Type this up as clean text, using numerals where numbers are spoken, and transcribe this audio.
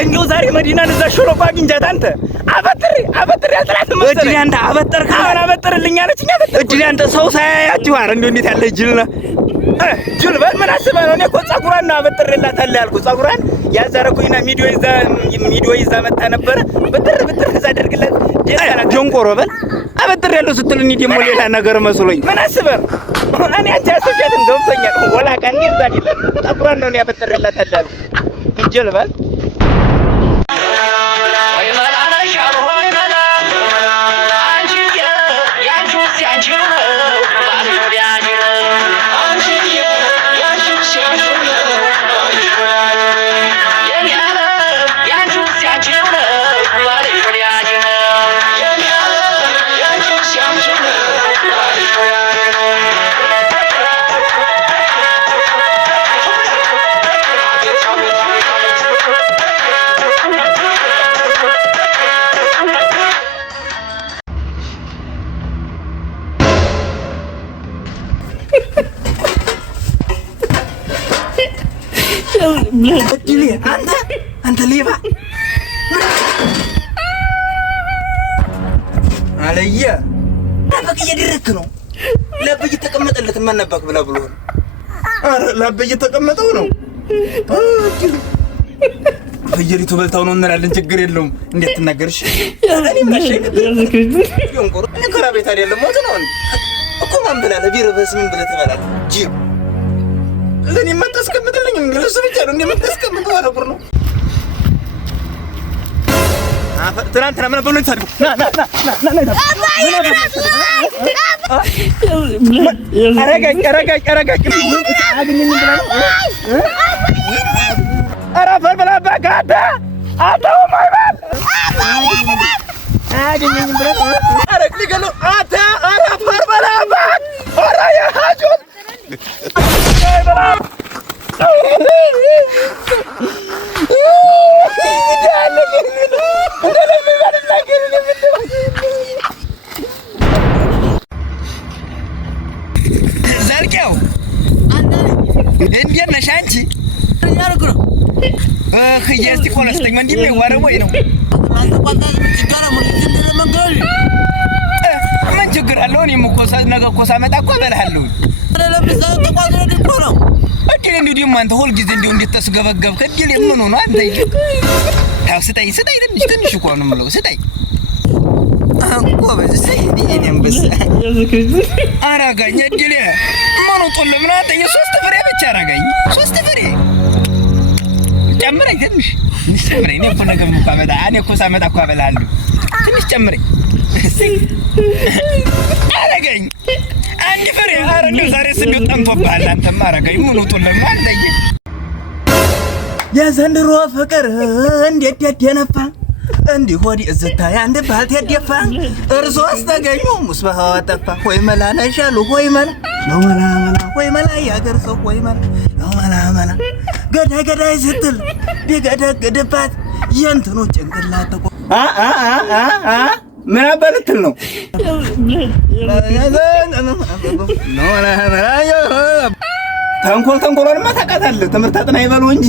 እንደው ዛሬ መዲናን እዛ ሾሎኮ አግኝቻት አንተ አበጥሬ አልጥላት መሰለኝ። እድል አንተ አበጠርክ አበጥርልኝ አለችኝ። እድል አንተ ሰው ሳያያችሁ አረ እንደው እንዴት ያለ ጅል ነህ። ጅል በል ምን አስበህ ነው? እኔ እኮ ፀጉሯን ነው አበጥሬላታለሁ ያልኩህ። ፀጉሯን ያዛረኩኝና ሚዲዮ ይዛ መጣ ነበረ። ብጥር እዛ አደርግላት ጀንቆሮ በል አበጥሬያለሁ ስትል እኔ ደግሞ ሌላ ነገር መስሎኝ ምን አስበህ ነው? እኔ አንተ ያሰብከትን ገብቶኛል። ወላቃ እንዴት ዛሬ ፀጉሯን ነው ያበጥሬላታለሁ ያልኩህ። ጅል በል አንተ ሌባ አለየ ለበቅ እየደረክ ነው። ለበቅ እየተቀመጠለት ማን ነበር ብሎ አረ ለበቅ እየተቀመጠው ነው። ፍየሊቱ በልታው ነው እንላለን። ችግር የለውም። እንዴት ትናገርሽ? እኔ ማሸግ ይንቆር እኔ ከራቤት አይደለም ሞት ነው እኮ ማን ብላለ ቢርበስ ምን ብለህ ትበላለህ? ጂብ ለኔ የማታስቀምጥልኝ እንግሊዝ ብቻ ነው እንደምታስቀምጠው አረቁር ነው። ትናንትና ምን ብሎኝ ታድጉ አረጋጭ አግኝኝ ብላ ነው አራፈር ብላ ባካታ አታው ማይባል አግኝኝ ብላ አረግ ሊገሉ አታ አራፈር ብላ ባክ ኦራ ያሃጆ ዘልቄው እንዴት ነሽ አንቺ? እስቲ ቆለስተኝ እንዲህ የሚዋረው ወይ ነው? ምን ችግር አለው? እኔም እኮ ነገ እኮ ሳመጣ እኮ እበልሃለሁ። እድል እንዲሁ ደግሞ አንተ ሁልጊዜ እንዲሁ እንዴት ተስገበገብክ? እድል ምን ሆኖ አንተ ታው ስጠኝ ትንሽ እኮ ነው የምለው ስጠኝ እኮ በዚህ እኔም በስ አራጋኝ እድል ምን ወጥቶ ምን አንተ የሶስት ፍሬ ብቻ አራጋኝ ሶስት ፍሬ ጨምረኝ ትንሽ ጨምረኝ። እኔ እኮ ነገ እኮ አመጣ እኔ እኮ ሳመጣ እኮ አበላለሁ። ትንሽ ጨምረኝ አራጋኝ አንድ ፍሬ። ኧረ እንደው ዛሬስ እንደው ጠምቶብሃል አንተማ አረጋኝ። ምን ወጥቶልህ ማለት የዘንድሮ ፍቅር እንዴት ደደነፋ እንዲህ ሆዲ እዝታ ያንድ ባልት ያደፋ እርሶስ ተገኙ ሙስባሃው ጠፋ። ሆይ መላ ነሻሉ ሆይ መላ ነው መላ ሆይ መላ ያገር ሰው ሆይ መላ ነው መላ ገዳይ ስትል ቢገደግድባት የእንትኑ ጭንቅላት ተቆ ምን አበልትል ነው ተንኮል ተንኮሎንማ ታውቃታለህ። ትምህርት አጥና ይበሉ እንጂ